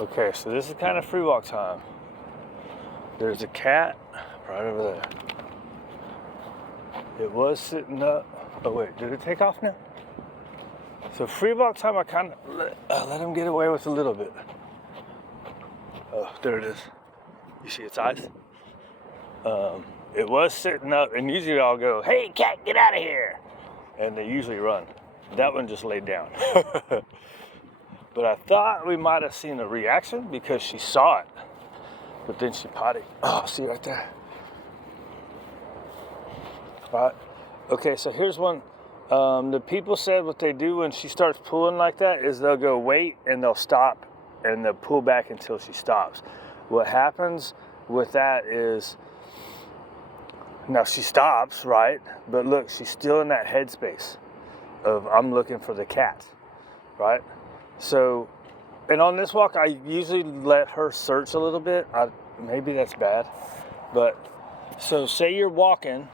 Okay, so this is kind of free walk time. There's a cat right over there. It was sitting up. Oh wait, did it take off now? So free walk time, I kind of let him get away with a little bit. Oh, there it is. You see its eyes? It was sitting up, and usually I'll go, "Hey cat, get out of here!" And they usually run. That one just laid down. But I thought we might have seen a reaction because she saw it. But then she potty. Oh, see right there. Right. Okay, so here's one. The people said what they do when she starts pulling like that is they'll go wait and they'll stop and they'll pull back until she stops. What happens with that is, now she stops, right? But look, she's still in that headspace of I'm looking for the cat, right? So, and on this walk, I usually let her search a little bit. Maybe that's bad, but so say you're walking.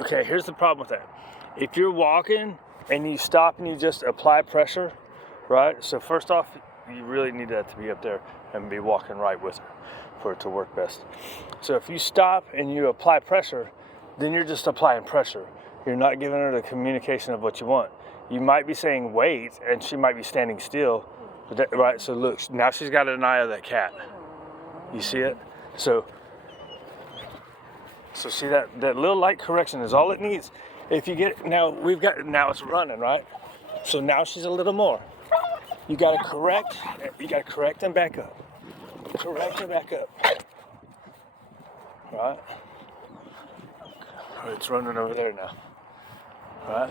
Okay, here's the problem with that. If you're walking and you stop and you just apply pressure, right? So first off, you really need that to be up there and be walking right with her for it to work best. So if you stop and you apply pressure, then you're just applying pressure. You're not giving her the communication of what you want. You might be saying wait, and she might be standing still, right? So look, now she's got an eye of that cat. You see it? So see that little light correction is all it needs. If you get, now it's running, right? So now she's a little more. You gotta correct and back up. Correct and back up. Right? It's running over there now. Right?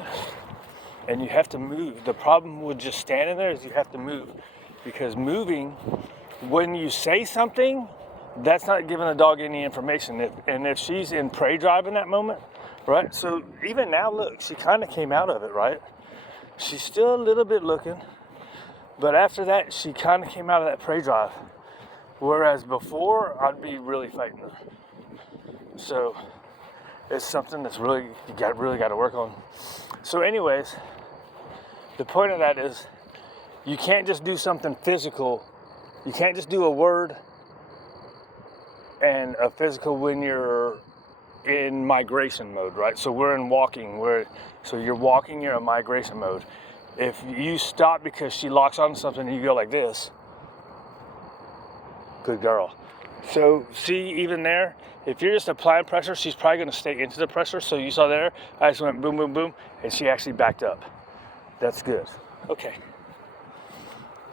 And you have to move. The problem with just standing there is you have to move. Because moving, when you say something, that's not giving the dog any information. If she's in prey drive in that moment, right? So even now, look, she kind of came out of it, right? She's still a little bit looking, but after that, she kind of came out of that prey drive. Whereas before, I'd be really fighting her. So it's something that's really got to work on. So anyways, the point of that is you can't just do something physical. You can't just do a word and a physical when you're in migration mode, right? So we're in walking, so you're walking, you're in migration mode. If you stop because she locks on something and you go like this, good girl. So see, even there, if you're just applying pressure, she's probably gonna stay into the pressure. So you saw there, I just went boom, boom, boom, and she actually backed up. That's good. Okay.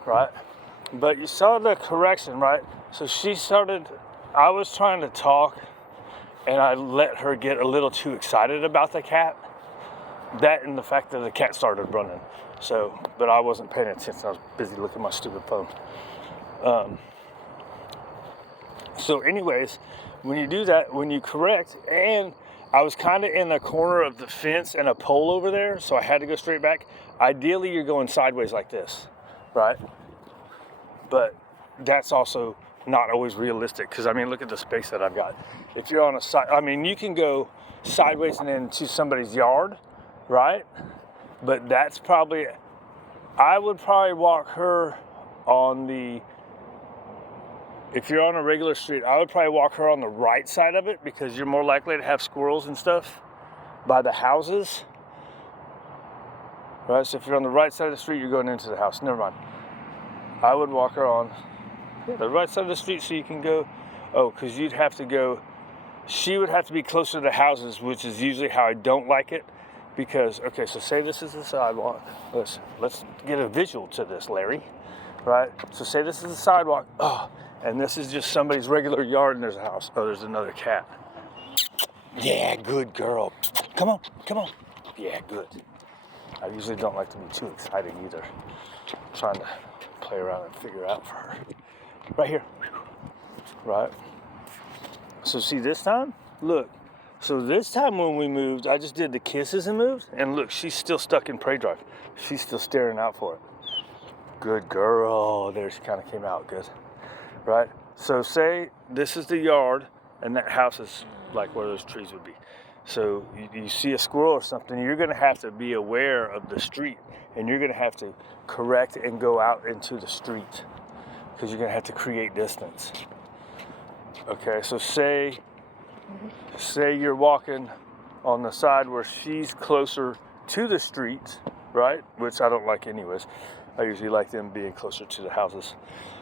Right? But you saw the correction, right? So she started, I was trying to talk and I let her get a little too excited about the cat. That and the fact that the cat started running. So, but I wasn't paying attention. I was busy looking at my stupid phone. So anyways, when you do that, when you correct, and I was kind of in the corner of the fence and a pole over there, so I had to go straight back. Ideally, you're going sideways like this, right? But that's also not always realistic because, I mean, look at the space that I've got. If you're on a side, I mean, you can go sideways and into somebody's yard, right? But that's probably, I would probably walk her on the, if you're on a regular street, I would probably walk her on the right side of it because you're more likely to have squirrels and stuff by the houses. Right, so if you're on the right side of the street, you're going into the house. Never mind. I would walk her on the right side of the street so you can go, because you'd have to go, she would have to be closer to the houses, which is usually how I don't like it. Because, okay, so say this is the sidewalk. Let's get a visual to this, Larry. Right? So say this is the sidewalk. And this is just somebody's regular yard and there's a house. Oh, there's another cat. Yeah, good girl. Come on. Yeah, good. I usually don't like to be too excited either. I'm trying to play around and figure out for her. Right here. Right? So see this time? Look. So this time when we moved, I just did the kisses and moved. And look, she's still stuck in prey drive. She's still staring out for it. Good girl. There, she kind of came out good. Right? So say this is the yard and that house is like where those trees would be. So you see a squirrel or something, you're going to have to be aware of the street, and you're going to have to correct and go out into the street because you're going to have to create distance. Okay, so say you're walking on the side where she's closer to the street, right? Which I don't like anyways. I usually like them being closer to the houses.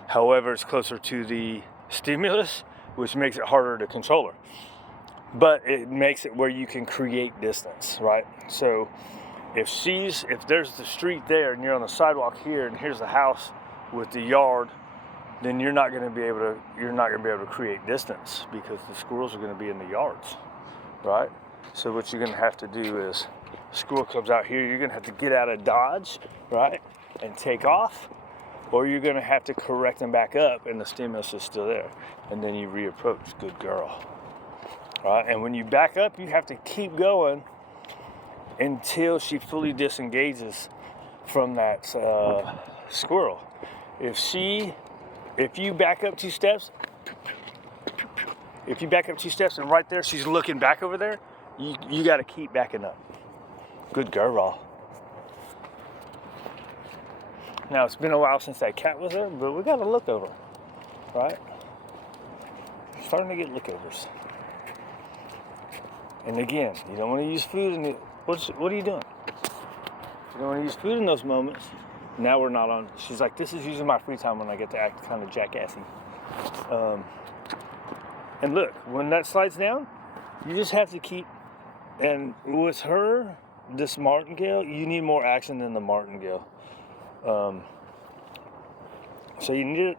However, it's closer to the stimulus, which makes it harder to control her. But it makes it where you can create distance, right? So if there's the street there and you're on the sidewalk here and here's the house with the yard, then you're not going to be able to create distance because the squirrels are going to be in the yards, right? So what you're going to have to do is, squirrel comes out here, you're going to have to get out of dodge, right, and take off, or you're going to have to correct them back up and the stimulus is still there, and then you reapproach. Good girl. Right? And when you back up, you have to keep going until she fully disengages from that squirrel. If you back up 2 steps, and right there she's looking back over there, you got to keep backing up. Good girl. Now it's been a while since that cat was there, but we got to look over, right? Starting to get lookovers. And again, you don't want to use food what are you doing? You don't want to use food in those moments. Now we're not on. She's like, this is usually my free time when I get to act kind of jackassy. And look, when that slides down, you just have to keep. And with her, this martingale, you need more action than the martingale. So you need it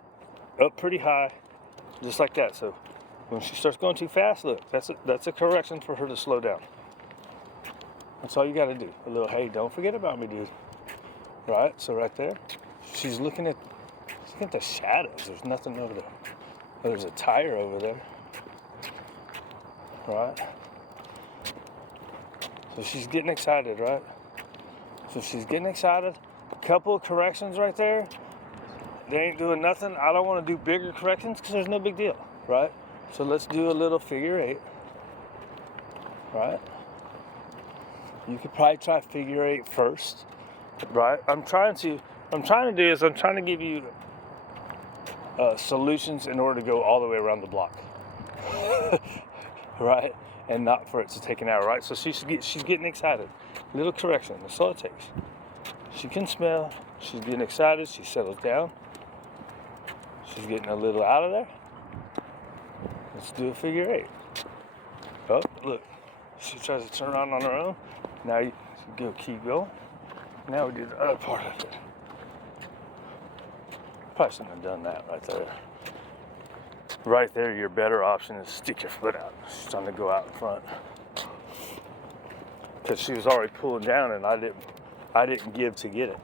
up pretty high, just like that. So when she starts going too fast, look, that's a correction for her to slow down. That's all you got to do. A little, hey, don't forget about me, dude. Right? So right there, she's looking at the shadows. There's nothing over there. There's a tire over there. Right? So she's getting excited, right? Couple of corrections right there. They ain't doing nothing. I don't want to do bigger corrections because there's no big deal, right? So let's do a little figure 8, right? You could probably try figure 8 first, right? I'm trying to give you solutions in order to go all the way around the block, right? And not for it to take an hour, right? So she's getting excited. Little correction, that's all it takes. She can smell, she's getting excited, she settles down. She's getting a little out of there. Let's do a figure 8. Oh, look, she tries to turn around on her own. Now you keep going. Now we do the other part of it. Probably shouldn't have done that right there. Right there, your better option is stick your foot out. She's trying to go out in front. Because she was already pulling down and I didn't give to get it.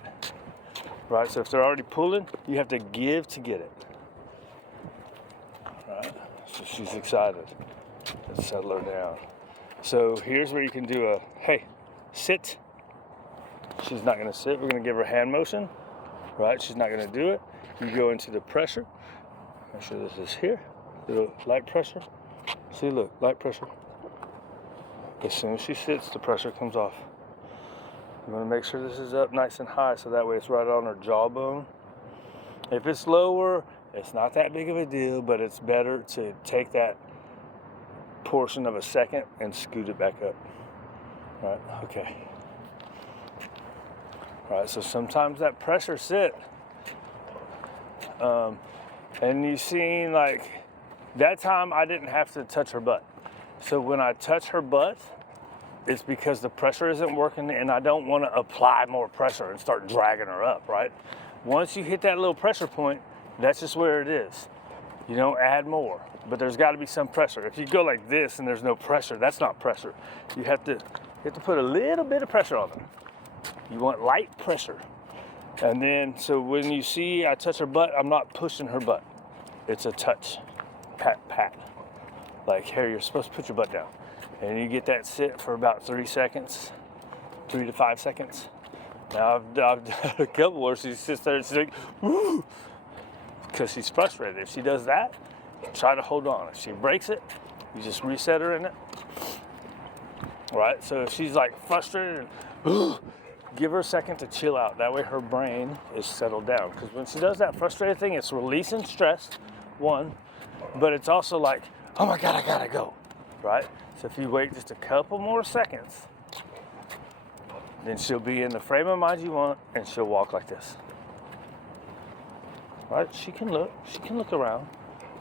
Right, so if they're already pulling, you have to give to get it. Right, so she's excited. Let's settle her down. So here's where you can do a, hey, sit. She's not gonna sit, we're gonna give her hand motion. Right, she's not gonna do it. You go into the pressure. Make sure this is here, little light pressure. See, look, light pressure. As soon as she sits, the pressure comes off. I'm gonna make sure this is up nice and high so that way it's right on her jawbone. If it's lower, it's not that big of a deal, but it's better to take that portion of a second and scoot it back up. Right, okay. Right, so sometimes that pressure sit. And you seen like, that time I didn't have to touch her butt. So when I touch her butt, it's because the pressure isn't working and I don't want to apply more pressure and start dragging her up, right? Once you hit that little pressure point, that's just where it is. You don't add more, but there's got to be some pressure. If you go like this and there's no pressure, that's not pressure. You have to put a little bit of pressure on them. You want light pressure. And then, so when you see I touch her butt, I'm not pushing her butt. It's a touch, pat, pat. Like, here, you're supposed to put your butt down. And you get that sit for about 3 seconds, 3 to 5 seconds. Now, I've done a couple where she sits there and she's like, woo, because she's frustrated. If she does that, try to hold on. If she breaks it, you just reset her in it. right? So if she's like frustrated, and give her a second to chill out. That way her brain is settled down. Because when she does that frustrated thing, it's releasing stress, one, but it's also like, oh my God, I gotta go, right? So if you wait just a couple more seconds, then she'll be in the frame of mind you want, and she'll walk like this. Right? She can look around.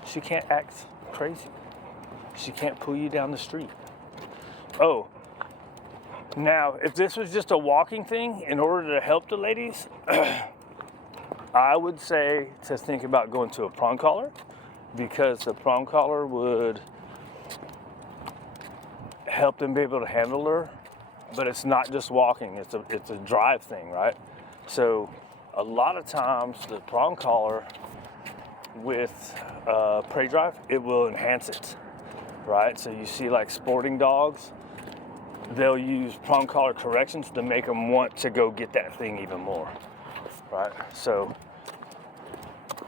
She can't act crazy. She can't pull you down the street. Oh, now, if this was just a walking thing, in order to help the ladies, I would say to think about going to a prong collar, because the prong collar would help them be able to handle her. But it's not just walking, it's a drive thing, right? So a lot of times the prong collar with prey drive, it will enhance it, right? So you see like sporting dogs, they'll use prong collar corrections to make them want to go get that thing even more, right? So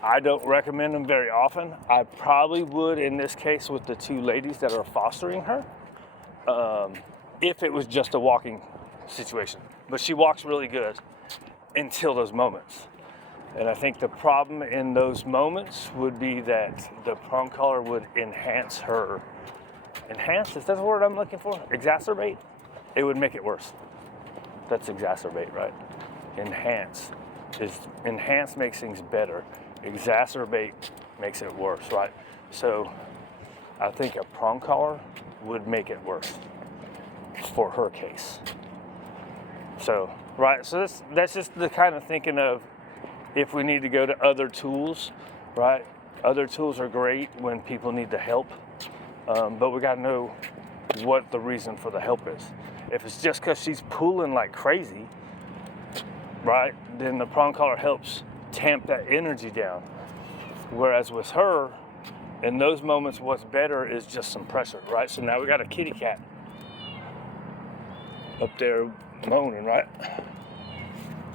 I don't recommend them very often. I probably would in this case with the two ladies that are fostering her, if it was just a walking situation. But she walks really good until those moments. And I think the problem in those moments would be that the prong collar would enhance her. Enhance, is that the word I'm looking for? Exacerbate? It would make it worse. That's exacerbate, right? Enhance makes things better. Exacerbate makes it worse, right? So I think a prong collar would make it worse for her case. So, right, so that's just the kind of thinking of if we need to go to other tools, right? Other tools are great when people need the help, but we gotta know what the reason for the help is. If it's just because she's pulling like crazy, right, then the prong collar helps tamp that energy down. Whereas with her, in those moments, what's better is just some pressure, right? So now we got a kitty cat up there moaning, right?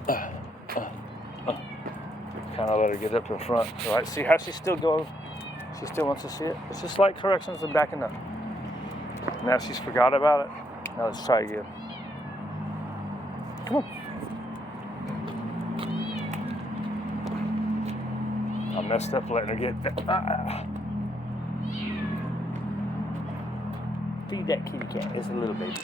Kind of let her get up in front, right? See how she's still going? She still wants to see it. It's just like corrections and backing up. Now she's forgot about it. Now let's try again. Come on. I messed up letting her get that. Feed that kitty cat. It's a little baby.